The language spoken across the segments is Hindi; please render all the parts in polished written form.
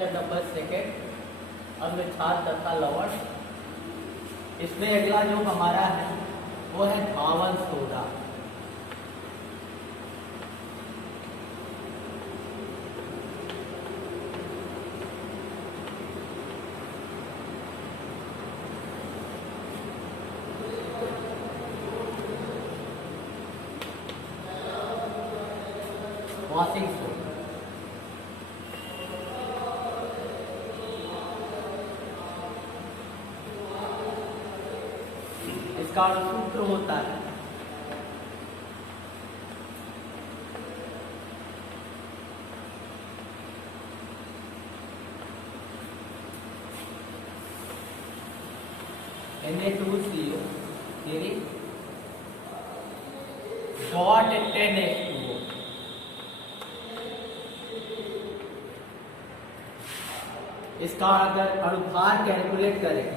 क्वेश्चन नंबर सेकेंड, अम्ल क्षार तथा लवण। इसमें अगला जो हमारा है वो है धावन सोडा। Washing soda. इसका सूत्र होता है Na2CO डॉट 10H2O। इसका अगर अनुभार कैलकुलेट करें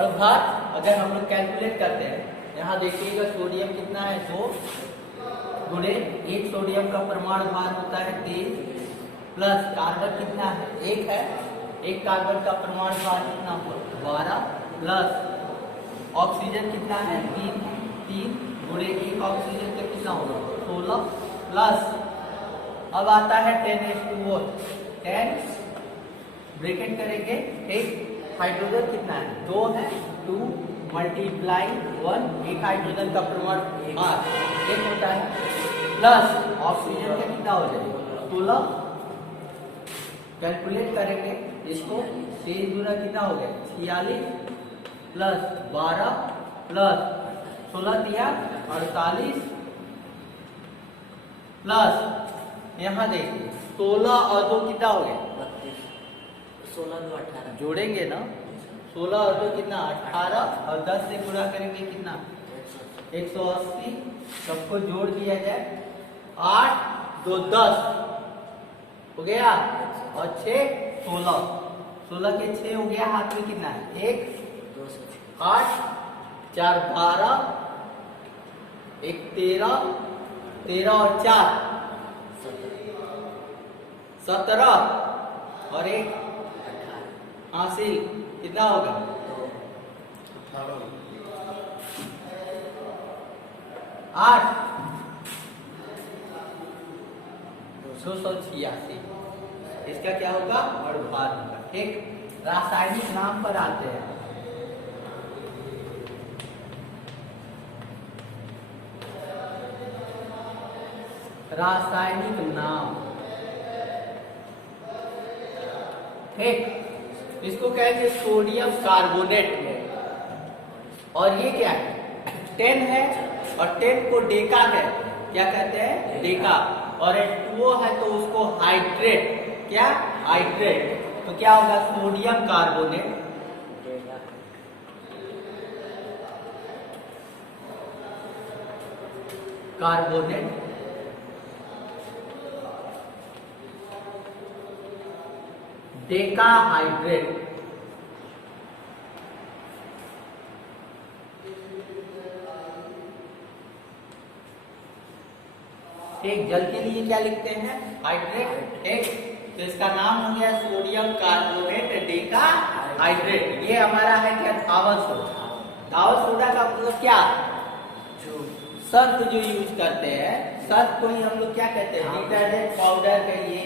अनुभार अगर हम लोग कैलकुलेट करते हैं, यहाँ देखिएगा सोडियम कितना है 2 गुणे 1 सोडियम का परमाणु भार होता है 3 प्लस कार्बन कितना है 1 है, 1 कार्बन का परमाणु भार कितना होगा 12 प्लस ऑक्सीजन कितना है 3 गुणे 1 ऑक्सीजन का कितना होगा 16 प्लस अब आता है 10H2O 10 ब्रैकेट करेंगे एक हाइड्रोजन कितना है 2 है 2 मल्टीप्लाई 1 एक हाइड्रोजन का परमाणु भार 1 होता है प्लस ऑक्सीजन का कितना हो जाएगा 16 कैलकुलेट करेंगे इसको 3 गुना कितना हो गया 46 प्लस 12 प्लस 16 दिया 48 प्लस यहाँ देखिए 16 और 2 कितना हो गया 16 2 18 जोड़ेंगे ना 16 और 2 कितना 18 और 10 से गुणा करेंगे कितना 180 सबको जोड़ दिया जाए 8 2 10 हो गया और 6 16 के 6 हो गया हाथ में कितना है 1 8 4 12 1 13 और 4 17 और 1 हासिल कितना होगा 8 286। इसका क्या होगा अनुभार होगा। ठीक, रासायनिक नाम पर आते हैं। रासायनिक नाम ठीक, इसको कहेंगे सोडियम कार्बोनेट और ये क्या है 10 है और 10 को डेका है क्या कहते हैं डेका और H2O है तो उसको हाइड्रेट क्या हाइड्रेट तो क्या होगा sodium carbonate carbonate Deka hydrate. एक जल के लिए क्या लिखते हैं हाइड्रेट। एक तो इसका नाम हो गया सोडियम कार्बोनेट डेका हाइड्रेट। ये हमारा है क्या धावन सोडा। धावन सोडा का मतलब क्या सर्फ जो यूज करते हैं सर्फ को ही हम लोग क्या कहते हैं डिटर्जेंट पाउडर कहिए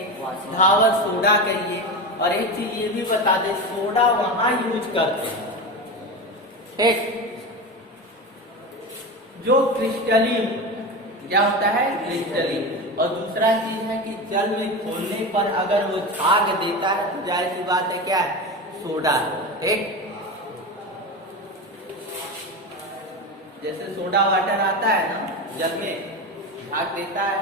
धावन सोडा कहिए। और एक चीज ये भी बता दे सोडा वहां यूज करते हैं ठीक जो क्रिस्टलीन क्या होता है क्रिस्टलीन। और दूसरा चीज है कि जल में घोलने पर अगर वो झाग देता है तो जाहिर सी बात है क्या है सोडा ठीक। जैसे सोडा वाटर आता है ना जल में झाग देता है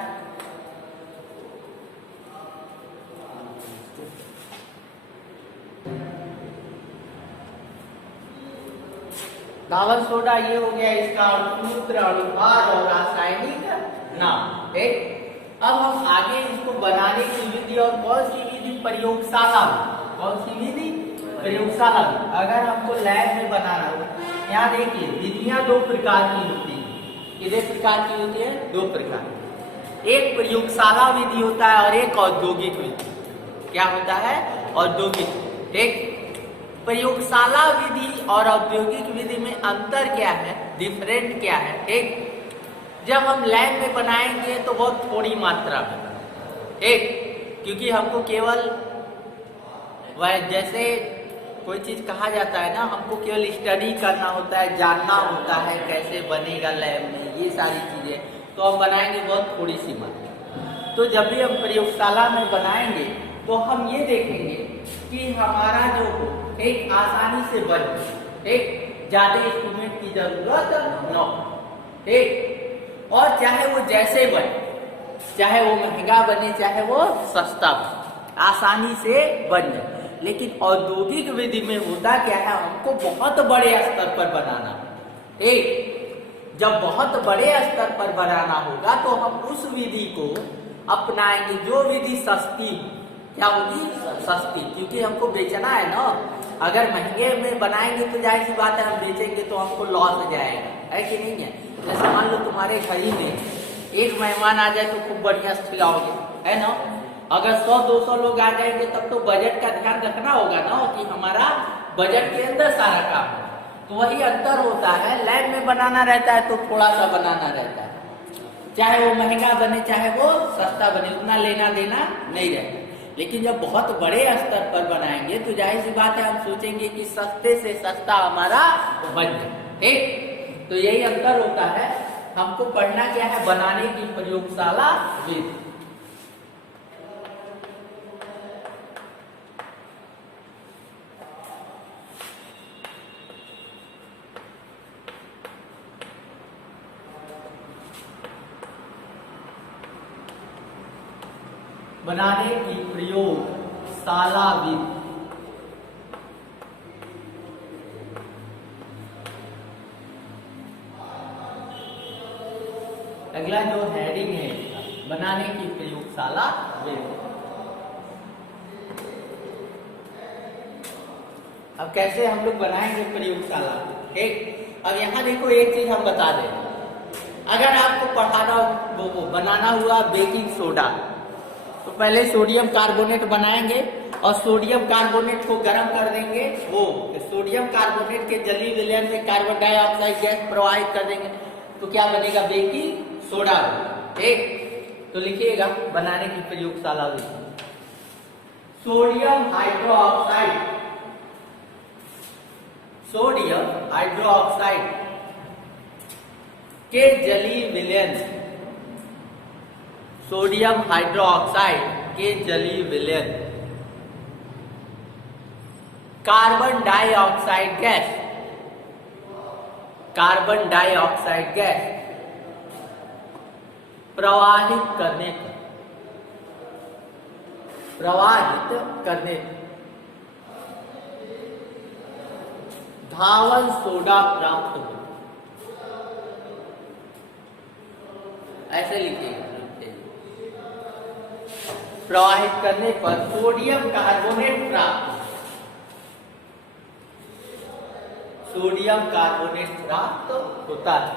धावन सोडा ये हो गया इसका सूत्र अनुभार और रासायनिक नाम ठीक। अब हम आगे इसको बनाने की विधि और कौन सी विधि प्रयोगशाला में कौन सी विधि प्रयोगशाला में अगर हमको लैब में बनाना हो। यहाँ देखिए विधियां 2 प्रकार की होती है। कितने प्रकार की होती है 2 प्रकार। एक प्रयोगशाला विधि होता है और एक औद्योगिक विधि। क्या होता है? औद्योगिक। ठीक, प्रयोगशाला विधि और औद्योगिक विधि में अंतर क्या है, डिफरेंट क्या है? ठीक, जब हम लैब में बनाएंगे तो बहुत थोड़ी मात्रा में, ठीक, क्योंकि हमको केवल वह जैसे कोई चीज कहा जाता है ना, हमको केवल स्टडी करना होता है, जानना होता है कैसे बनेगा लैब में, ये सारी चीजें तो हम बनाएंगे बहुत थोड़ी सी मात्रा। तो जब भी हम प्रयोगशाला में बनाएंगे तो हम ये देखेंगे कि हमारा जो एक आसानी से बन, एक ज्यादा इंस्ट्रूमेंट की जरूरत न हो, ठीक, और चाहे वो जैसे बने, चाहे वो महंगा बने चाहे वो सस्ता बने, आसानी से बन जाए। लेकिन औद्योगिक विधि में होता क्या है, हमको बहुत बड़े स्तर पर बनाना, एक जब बहुत बड़े स्तर पर बनाना होगा तो हम उस विधि को अपनाएंगे जो विधि सस्ती, क्या होगी? सस्ती, क्योंकि हमको बेचना है ना। अगर महंगे में बनाएंगे तो जाहिर सी बात है हम बेचेंगे तो हमको लॉस जाएगा, है कि नहीं है? जैसे मान लो तुम्हारे घर ही में एक मेहमान आ जाए तो खूब बढ़िया से खिलाओगे, है ना। अगर 100-200 लोग आ जाएंगे तब तो बजट का ध्यान रखना होगा ना कि हमारा बजट के अंदर सारा काम हो। तो वही अंतर होता है, लैब में बनाना रहता है तो थोड़ा सा बनाना रहता है, चाहे वो महंगा बने चाहे वो सस्ता बने, उतना लेना देना नहीं रहता। लेकिन जब बहुत बड़े स्तर पर बनाएंगे तो जाहिर सी बात है हम सोचेंगे कि सस्ते से सस्ता हमारा बन जाए, ठीक। तो यही अंतर होता है। हमको पढ़ना क्या है? बनाने की प्रयोगशाला विधि। बनाने की प्रयोगशाला विधि। अगला जो हेडिंग है बनाने की प्रयोगशाला विधि। अब कैसे हम लोग बनाएंगे प्रयोगशाला, ठीक। अब यहाँ देखो एक चीज हम बता दें, अगर आपको पढ़ाना वो बनाना हुआ बेकिंग सोडा तो पहले सोडियम कार्बोनेट बनाएंगे और सोडियम कार्बोनेट को गर्म कर देंगे, वो सोडियम कार्बोनेट के जलीय विलयन में कार्बन डाइऑक्साइड गैस प्रवाहित कर देंगे तो क्या बनेगा? बेकिंग सोडा, ठीक। तो लिखिएगा बनाने की प्रयोगशाला विधि। सोडियम हाइड्रोक्साइड, सोडियम हाइड्रोक्साइड के जलीय विलयन, सोडियम हाइड्रोक्साइड के जलीय विलयन carbon dioxide gas, carbon dioxide gas प्रवाहित करने धावन सोडा प्राप्त हो, ऐसे लिखिएगा। प्रवाहित करने पर सोडियम कार्बोनेट प्राप्त, सोडियम कार्बोनेट प्राप्त होता है।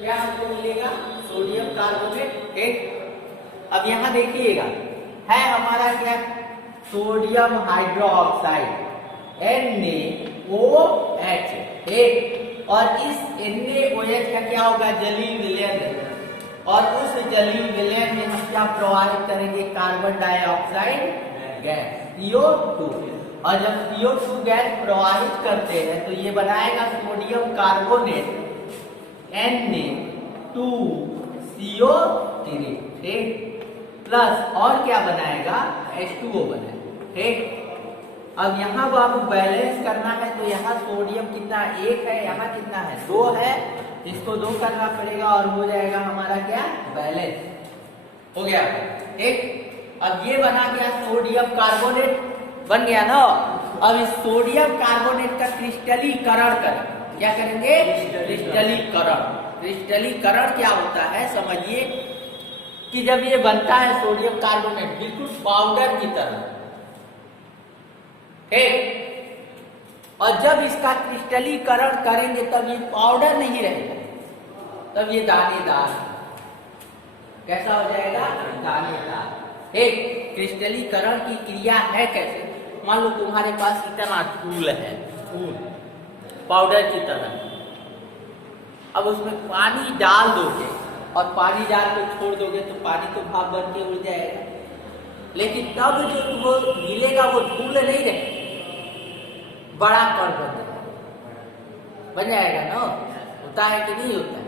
क्या हमको मिलेगा? सोडियम कार्बोनेट, ठीक। अब यहाँ देखिएगा है हमारा क्या? सोडियम हाइड्रोक्साइड NaOH, ठीक। और इस NaOH का क्या होगा? जलीय विलयन, और उस जलीय विलयन में हम क्या प्रवाहित करेंगे? कार्बन डाइऑक्साइड गैस CO2, और जब CO2 गैस प्रवाहित करते हैं तो ये बनाएगा सोडियम कार्बोनेट Na2CO3, ठीक, प्लस और क्या बनाएगा? H2O बनाएगा, ठीक। अब यहाँ बाबू बैलेंस करना है तो यहाँ सोडियम कितना? 1 है, यहाँ कितना है? 2 है, इसको 2 करना पड़ेगा और हो जाएगा हमारा क्या? बैलेंस हो गया, ठीक। अब ये बना गया सोडियम कार्बोनेट, बन गया ना। अब इस सोडियम कार्बोनेट का क्रिस्टलीकरण करें, क्या करेंगे? क्रिस्टलीकरण। क्रिस्टलीकरण क्या होता है समझिए कि जब ये बनता है सोडियम कार्बोनेट बिल्कुल पाउडर की तरह, ठीक, और जब इसका क्रिस्टलीकरण करेंगे तब ये पाउडर नहीं रहेगा, तब ये दानेदार, कैसा हो जाएगा, दानेदार। एक क्रिस्टलीकरण की क्रिया है कैसे, मान लो तुम्हारे पास इतना धूल है, धूल पाउडर की तरह, अब उसमें पानी डाल दोगे और पानी डाल के छोड़ दोगे तो पानी तो भाप बन के उड़ जाएगा, लेकिन तब जो वो मिलेगा वो धूल नहीं रहे, बड़ा कण बन जाएगा ना, होता है कि नहीं होता है?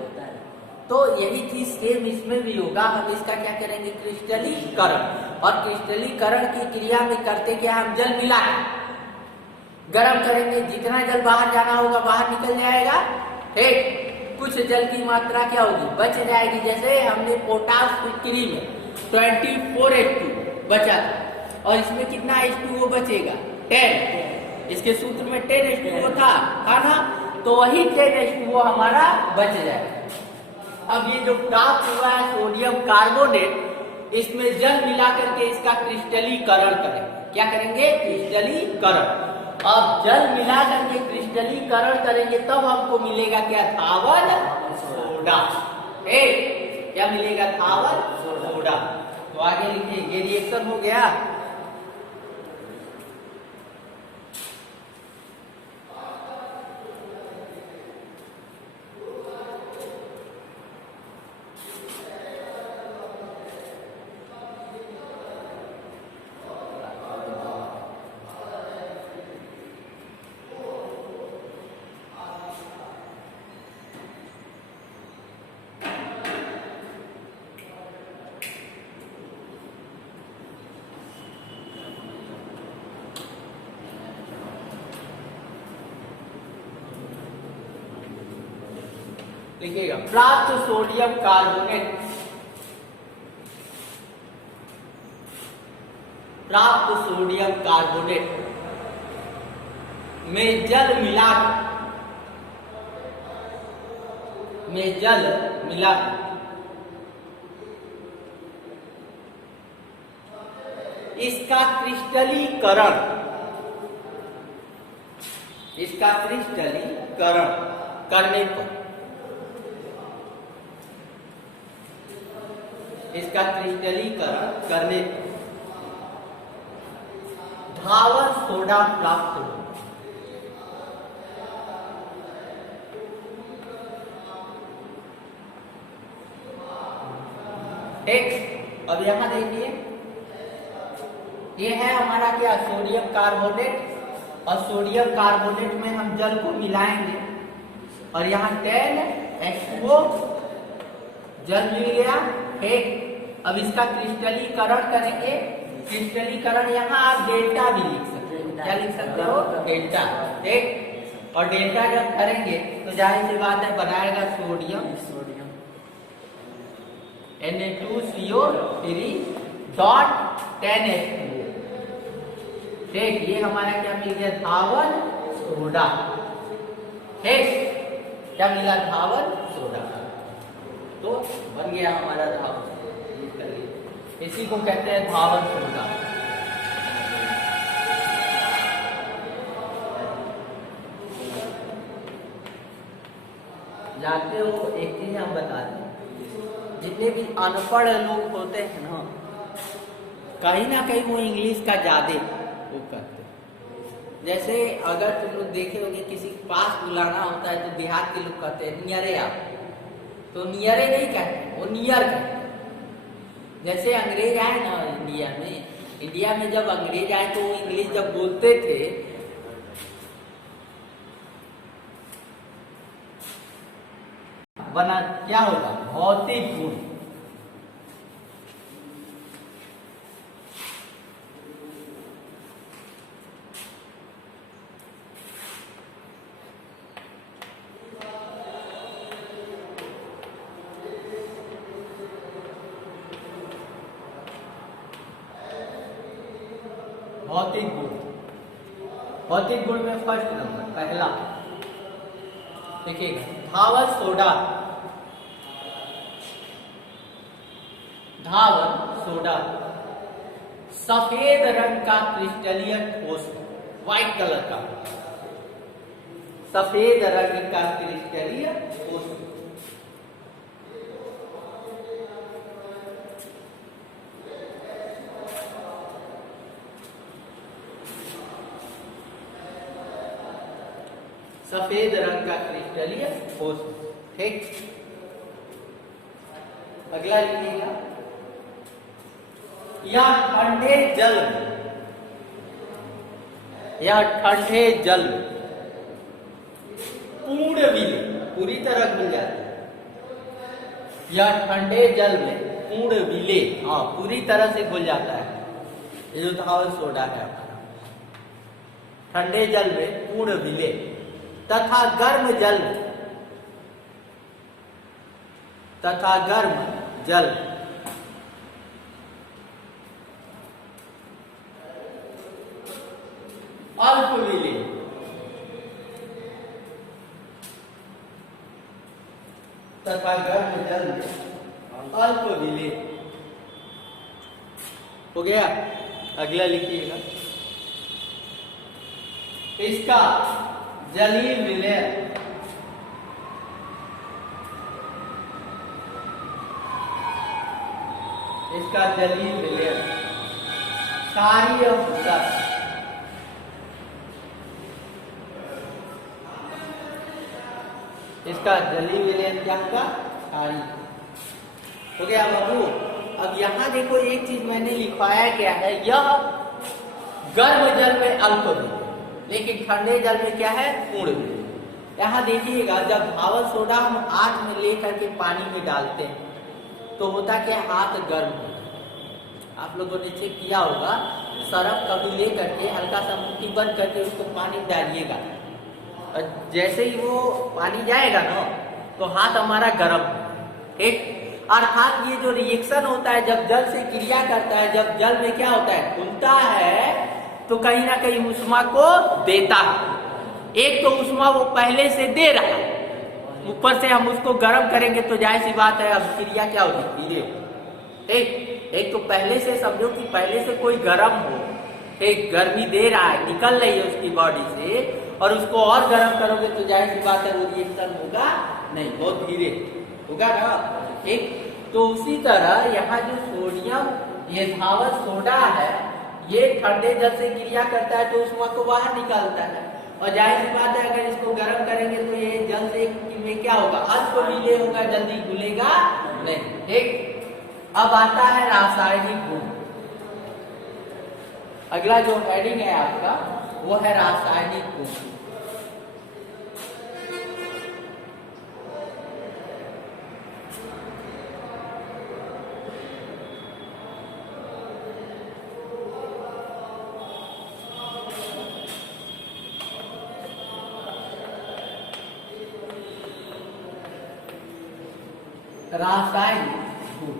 तो यही चीज सेम इसमें भी होगा। हम इसका क्या करेंगे, क्रिस्टलीकरण, और क्रिस्टलीकरण की क्रिया में करते क्या, हम जल मिला गर्म करेंगे, जितना जल बाहर जाना होगा बाहर निकल जाएगा, ठीक, कुछ जल की मात्रा क्या होगी, बच जाएगी। जैसे हमने पोटाश फिटकरी में 24H2 बचा था और इसमें कितना H2O बचेगा, 10, इसके सूत्र में 10H2O था ना, तो वही 10H2O हमारा बच जाएगा। अब ये जो प्राप्त हुआ है सोडियम कार्बोनेट, इसमें जल मिला करके इसका क्रिस्टलीकरण करेंगे, क्या करेंगे, क्रिस्टलीकरण। अब जल मिला करके क्रिस्टलीकरण करेंगे तब हमको मिलेगा क्या, धावल सोडा, क्या मिलेगा, धावल सोडा। तो आगे लिखिए, ये रिएक्शन हो गया। लिखिएगा, प्राप्त सोडियम कार्बोनेट, प्राप्त सोडियम कार्बोनेट में जल मिला इसका क्रिस्टलीकरण करने पर, इसका क्रिस्टलीकरण करने पर धावल सोडा प्राप्त हो। एक, अब यहां देखिए, ये है हमारा क्या, सोडियम कार्बोनेट, और सोडियम कार्बोनेट में हम जल को मिलाएंगे और यहाँ 10H2O जल मिल गया, ठीक। अब इसका क्रिस्टलीकरण करेंगे, क्रिस्टलीकरण यहाँ आप डेल्टा भी लिख सकते हो, क्या लिख सकते हो, डेल्टा, ठीक। और डेल्टा जब करेंगे तो जाहिर सी बात है बनाएगा सोडियम Na2CO3 डॉट 10H2O, ठीक। ये हमारा क्या मिल गया, धावल सोडा, ठीक। क्या मिला, धावल सोडा, तो बन गया हमारा धावल, इसी को कहते हैं धावल सोडा। जानते हो, एक चीज हम बता दें, जितने भी अनपढ़ लोग होते हैं ना कहीं वो इंग्लिश का ज्यादा वो करते हैं। जैसे अगर तुम लोग देखे होंगे किसी के पास बुलाना होता है तो देहात के लोग कहते हैं नियरे आप, तो नियरे नहीं कहते, वो नियर कहते हैं। जैसे अंग्रेज आए ना इंडिया में जब अंग्रेज आए तो वो इंग्लिश जब बोलते थे बना क्या होगा, भौतिक गुण, भौतिक गुण में फर्स्ट नंबर पहला देखिएगा, धावल सोडा सफेद रंग का क्रिस्टलीय ठोस, व्हाइट कलर का, सफेद रंग का क्रिस्टलीय कोष्ठ। सफेद रंग का क्रिस्टलीय कोष्ठ। ठीक, अगला लिखिएगा, यह ठंडे जल में, यह ठंडे जल में पूर्ण विलीन, पूरी तरह घुल जाता है। यह ठंडे जल में पूर्ण विलीन, हाँ पूरी तरह से घुल जाता है। ये जो धावल सोडा है हमारा, ठंडे जल में पूर्ण विलीन तथा गर्म जल, तथा गर्म जल अल्प विलीन, तथा गर्म जल में अल्प विलीन हो गया। अगला लिखिएगा, इसका जलीय विलयन, इसका जलीय विलयन क्षारीय होता है। इसका जलीय विलयन क्या होगा? क्षारीय हो गया बाबू। अब यहाँ देखो एक चीज मैंने लिखवाया क्या है, यह गर्म जल में अल्प विलयन, लेकिन ठंडे जल में क्या है? पूर्ण विलयन। यहाँ देखिएगा, जब धावल सोडा हम हाथ में लेकर के पानी में डालते हैं तो होता क्या, हाथ गर्म होता है। आप लोगों ने चेक किया होगा, सरफ कभी ले करके हल्का सा मुट्ठी बंद करके उसको पानी में डालिएगा, और जैसे ही वो पानी जाएगा ना तो हाथ हमारा गर्म होगा। ठीक, अर्थात ये जो रिएक्शन होता है जब जल से क्रिया करता है, जब जल में क्या होता है? घुलता है, तो कहीं ना कहीं ऊष्मा को देता है। एक तो ऊष्मा वो पहले से दे रहा है, ऊपर से हम उसको गर्म करेंगे तो जाहिर सी बात है अब क्रिया क्या होगी? धीरे। एक तो पहले से समझो कि पहले से कोई गर्म हो, एक गर्मी दे रहा है, निकल रही है उसकी बॉडी से, और उसको और गर्म करोगे तो जाहिर सी बात है वो रिएक्शन होगा नहीं, बहुत धीरे होगा ना। ठीक, तो उसी तरह यहाँ जो सोडियम, ये धावल सोडा है, ये ठंडे जल से क्रिया करता है तो ऊष्मा को बाहर निकालता है, और जाहिर सी बात है अगर इसको गर्म करेंगे तो ये जल से में क्या होगा? अल्प विलय होगा, जल्दी घुलेगा नहीं। ठीक, अब आता है रासायनिक गुण। अगला जो हेडिंग है आपका वो है रासायनिक गुण। रासायनिक गुण,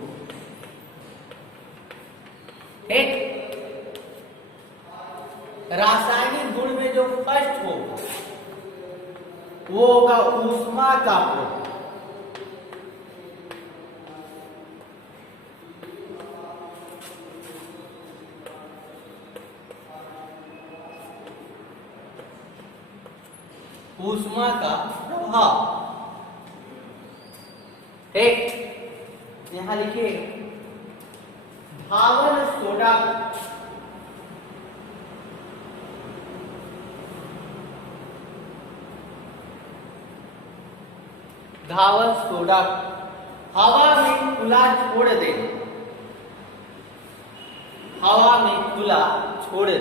एक रासायनिक गुण में जो फर्स्ट होगा वो होगा ऊष्मा का गुण। ऊष्मा का प्रभाव। एक यहां लिखिए, धावल सोडा, धावल सोडा हवा में खुला छोड़ दे, हवा में खुला छोड़ दे,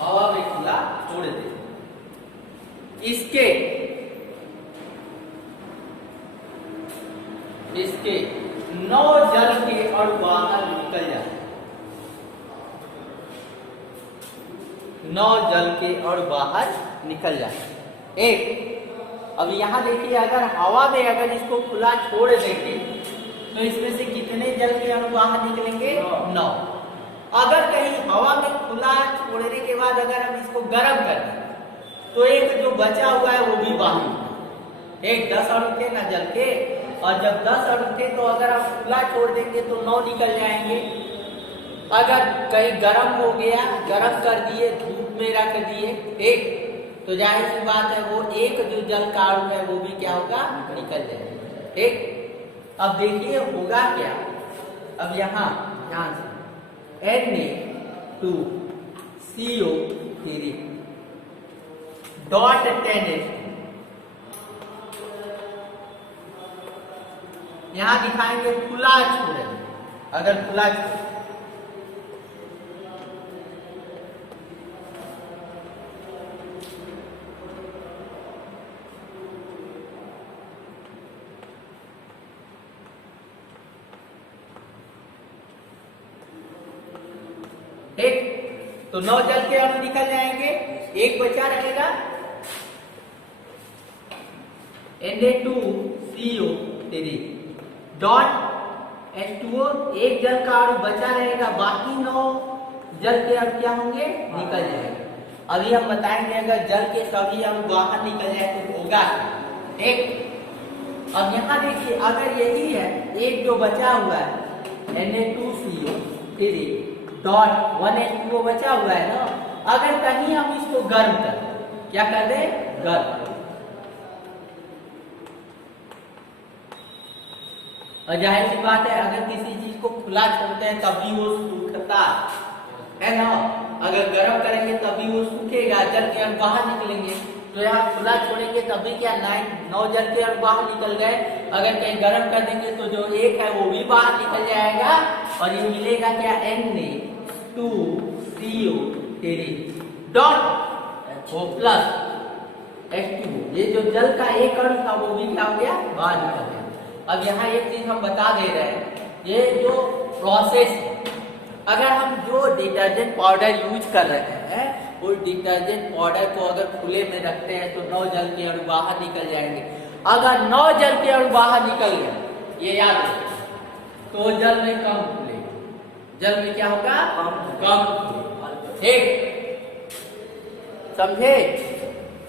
हवा में खुला छोड़ दे, इसके 9 जल के अणु बाहर निकल जाए, 9 जल के अणु बाहर निकल जाए। एक, अब यहां देखिए, अगर हवा में अगर इसको खुला छोड़ देंगे तो इसमें से कितने जल के अणु बाहर निकलेंगे? 9। अगर कहीं हवा में खुला छोड़ने के बाद अगर हम इसको गर्म कर दें तो एक जो बचा हुआ है वो भी बाहर, एक 10 अणु थे ना जल के, और जब 10 अणु थे तो अगर हम खुला छोड़ देंगे तो 9 निकल जाएंगे। अगर कहीं गर्म हो गया, गर्म कर दिए, धूप में रख दिए, ठीक, तो जाहिर सी बात है वो एक जो जल का अणु है वो भी क्या होगा, निकल जाएगा, ठीक। अब देखिए होगा क्या, अब यहाँ ध्यान से Na2CO3 डॉट 10H, यहां दिखाएंगे खुला छोड़े, अगर खुला छोड़े ठीक, तो 9 जल के अणु निकल जाएंगे, एक बचा रहेगा Na2CO3 डॉट H2O, एक जल का अणु बचा रहेगा, बाकी 9 जल के अणु क्या होंगे, निकल जाएंगे। अभी हम बताएंगे अगर जल के सभी अणु बाहर निकल जाए तो होगा, ठीक। अब यहाँ देखिए अगर यही है, एक जो बचा हुआ है Na2CO3 डॉट 1H2O बचा हुआ है ना, अगर कहीं हम इसको गर्म कर, क्या कर दे, गर्म, और जाहिर सी बात है अगर किसी चीज को खुला छोड़ते हैं तभी वो सूखता है ना, अगर गर्म करेंगे तभी वो सूखेगा, जल के अणु बाहर निकलेंगे। तो यहाँ खुला छोड़ेंगे तभी क्या 9 जल के अणु बाहर निकल गए, अगर कहीं गर्म कर देंगे तो जो एक है वो भी बाहर निकल जाएगा, और ये मिलेगा क्या, Na2CO3 dot O plus H2O, ये जो जल का एक अणु था वो भी क्या हो गया, बाहर निकल गया। अब यहाँ एक चीज हम बता दे रहे हैं, ये जो प्रोसेस है, अगर हम जो डिटर्जेंट पाउडर यूज कर रहे हैं वो डिटर्जेंट पाउडर को अगर खुले में रखते हैं तो 9 जल के अणु बाहर निकल जाएंगे। अगर 9 जल के अणु बाहर निकल गए, ये याद रखो, तो जल में कम खुलेगा, जल में क्या होगा, कम, ठीक, समझे।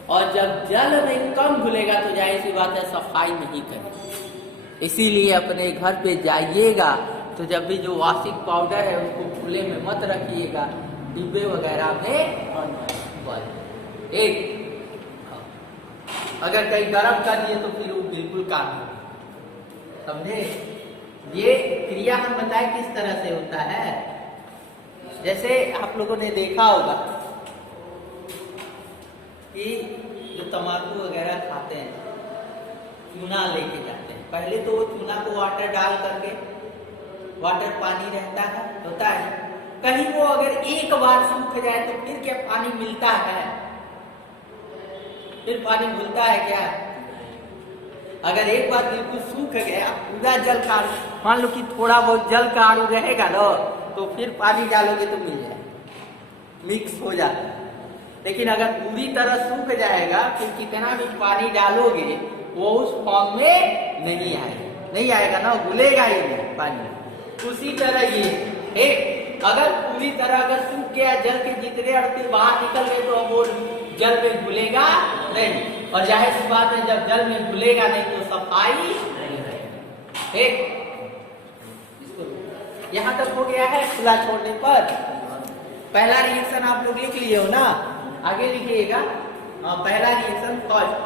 और जब जल में कम घुलेगा तो जाहिर सी बात है सफाई नहीं करेगा, इसीलिए अपने घर पे जाइएगा तो जब भी जो वॉशिंग पाउडर है उसको खुले में मत रखिएगा, डिब्बे वगैरह में बंद, एक, अगर कहीं गर्म कर दिए तो फिर वो बिल्कुल काम नहीं, समझे। ये क्रिया हम बताए किस तरह से होता है, जैसे आप लोगों ने देखा होगा कि जो तंबाकू वगैरह खाते हैं चूना लेके जाते हैं, पहले तो वो चूना को वाटर डाल करके, वाटर पानी रहता है, होता है, कहीं वो अगर एक बार सूख जाए तो फिर क्या पानी मिलता है, फिर पानी मिलता है क्या, अगर एक बार बिल्कुल सूख गया पूरा जल का, मान लो कि थोड़ा बहुत जल का अणु रहेगा ना, तो फिर पानी डालोगे तो मिल जाए, मिक्स हो जाता है। लेकिन अगर पूरी तरह सूख जाएगा फिर कितना भी पानी डालोगे वो उस फॉर्म में नहीं आएगा ना, घुलेगा ही नहीं पानी। उसी तरह ये एक, अगर पूरी तरह अगर सूख गया, जल के जितने अणु बाहर निकल गए तो अब वो जल में घुलेगा नहीं, और जाहिर सी बात है जब जल में घुलेगा नहीं तो सफाई नहीं रहेगी, ठीक। यहाँ तक हो गया है खुला छोड़ने पर। पहला रिएक्शन आप लोग लिख लिए हो ना, आगे लिखिएगा, पहला रिएक्शन फर्स्ट,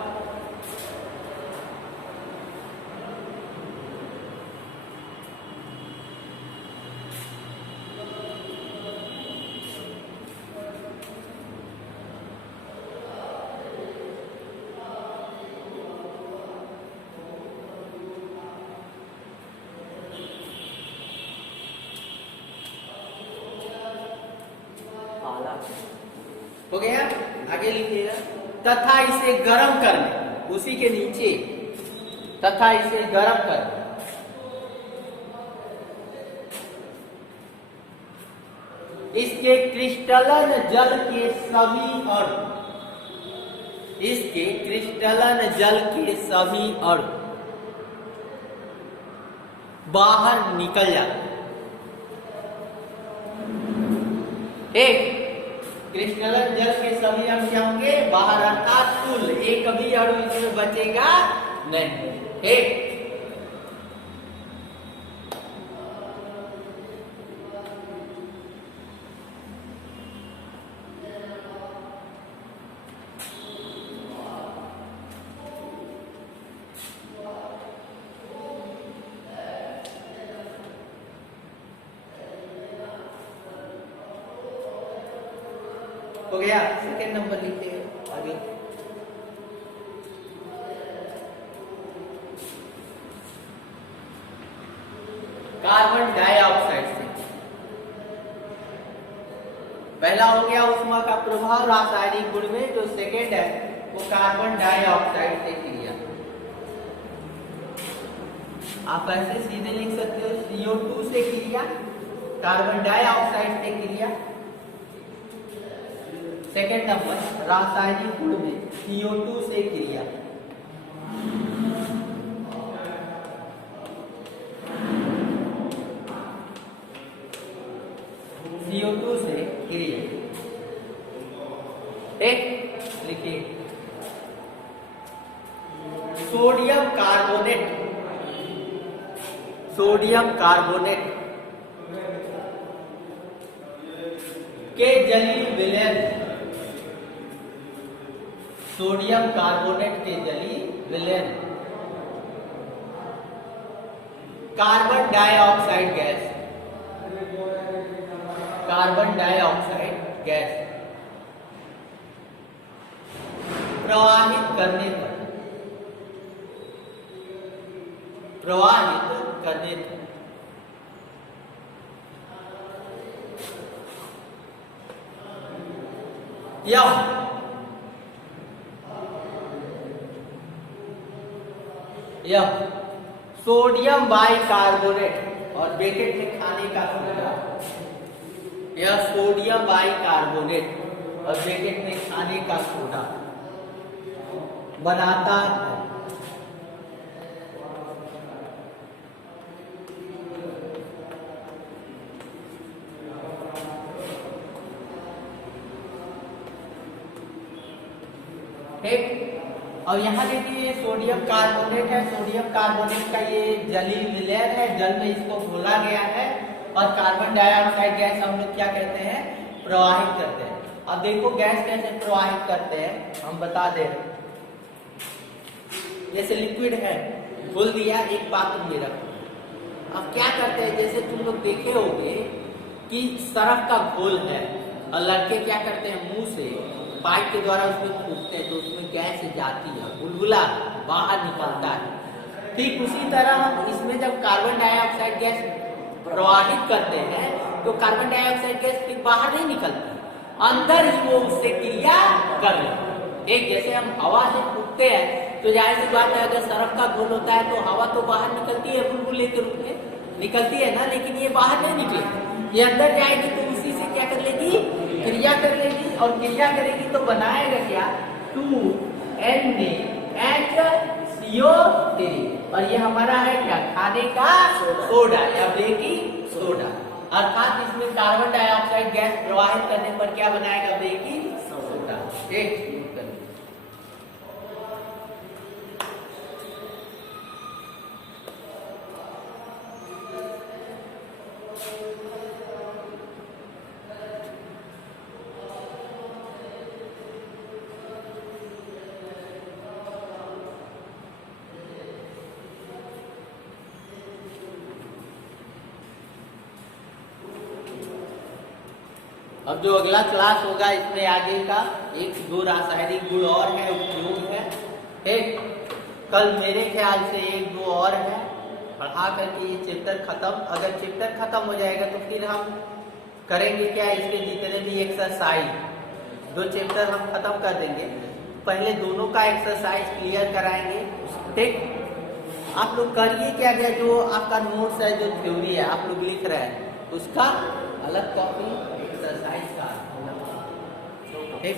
हो गया, आगे लिखिएगा, तथा इसे गर्म करने, उसी के नीचे तथा इसे गर्म करने, इसके क्रिस्टलन जल के सभी अणु, इसके क्रिस्टलन जल के सभी अणु बाहर निकल जाते, एक क्रिस्टलन जल के सभी अणु क्या होंगे, बाहर, अर्थात कुल एक भी अणु इसमें बचेगा नहीं, ठीक। हो गया। सेकेंड नंबर लिखिए आगे। कार्बन डाइऑक्साइड से पहला हो गया ऊष्मा का प्रभाव रासायनिक गुण में, जो सेकेंड है वो कार्बन डाइऑक्साइड से क्रिया। आप ऐसे सीधे लिख सकते हो CO2 से क्रिया, कार्बन डाइऑक्साइड से क्रिया। सेकेंड नंबर रासायनिक गुण में CO2 से क्रिया। CO2 से क्रिया। एक लिखिए सोडियम कार्बोनेट, सोडियम कार्बोनेट के जलीय विलयन, सोडियम कार्बोनेट के जलीय विलयन carbon dioxide gas, carbon dioxide gas प्रवाहित करने पर, प्रवाहित करने पर यह सोडियम बाइकार्बोनेट और ब्रैकेट में खाने का सोडा, यह सोडियम बाइकार्बोनेट और ब्रैकेट में खाने का सोडा बनाता है। ठीक, और यहाँ देखिए ये सोडियम कार्बोनेट है, सोडियम कार्बोनेट का ये जलीय विलयन है, जल में इसको घोला गया है और कार्बन डाइऑक्साइड गैस हम लोग क्या कहते हैं, प्रवाहित करते हैं। अब देखो गैस कैसे प्रवाहित करते हैं, हम बता दें। जैसे लिक्विड है, घोल दिया एक पात्र में रखो। अब क्या करते हैं, जैसे तुम लोग देखे होंगे कि सरफ का घोल है और लड़के क्या करते हैं, मुंह से पाइप के द्वारा उसमें फूंकते हैं तो उसमें गैस जाती है, बुलबुला बाहर निकलता है। ठीक उसी तरह हम इसमें जब कार्बन डाइऑक्साइड गैस प्रवाहित करते हैं तो कार्बन डाइऑक्साइड गैस फिर बाहर नहीं निकलती, अंदर ही वो उससे क्रिया कर लेती। एक जैसे हम हवा से फूंकते हैं तो जाहिर सी बात है, अगर सरफ का घोल होता है तो हवा तो बाहर निकलती है, बुलबुले के रूप में निकलती है ना, लेकिन ये बाहर नहीं निकलेगी, ये अंदर जाएगी तो उसी से क्या कर लेगी, क्रिया कर लेगी। और क्रिया करेगी तो बनाएगा क्या, 2NaHCO3, और ये हमारा है क्या, खाने का सोडा या बेकिंग सोडा। अर्थात इसमें कार्बन डाइऑक्साइड गैस प्रवाहित करने पर क्या बनाएगा, बेकिंग सोडा। ठीक, अब जो अगला क्लास होगा इसमें आगे का 1-2 रासायनिक गुण और है, उपयोग है। ठीक, कल मेरे ख्याल से 1-2 और है, पढ़ा करके ये चैप्टर खत्म। अगर चैप्टर खत्म हो जाएगा तो फिर हम करेंगे क्या, इसके जितने भी एक्सरसाइज, 2 चैप्टर हम खत्म कर देंगे। पहले दोनों का एक्सरसाइज क्लियर कराएंगे। ठीक, आप लोग करिए क्या गया, जो आपका नोट्स है, जो थ्योरी है आप लोग लिख रहे हैं, उसका अलग कॉपी एक्सरसाइज का। ठीक,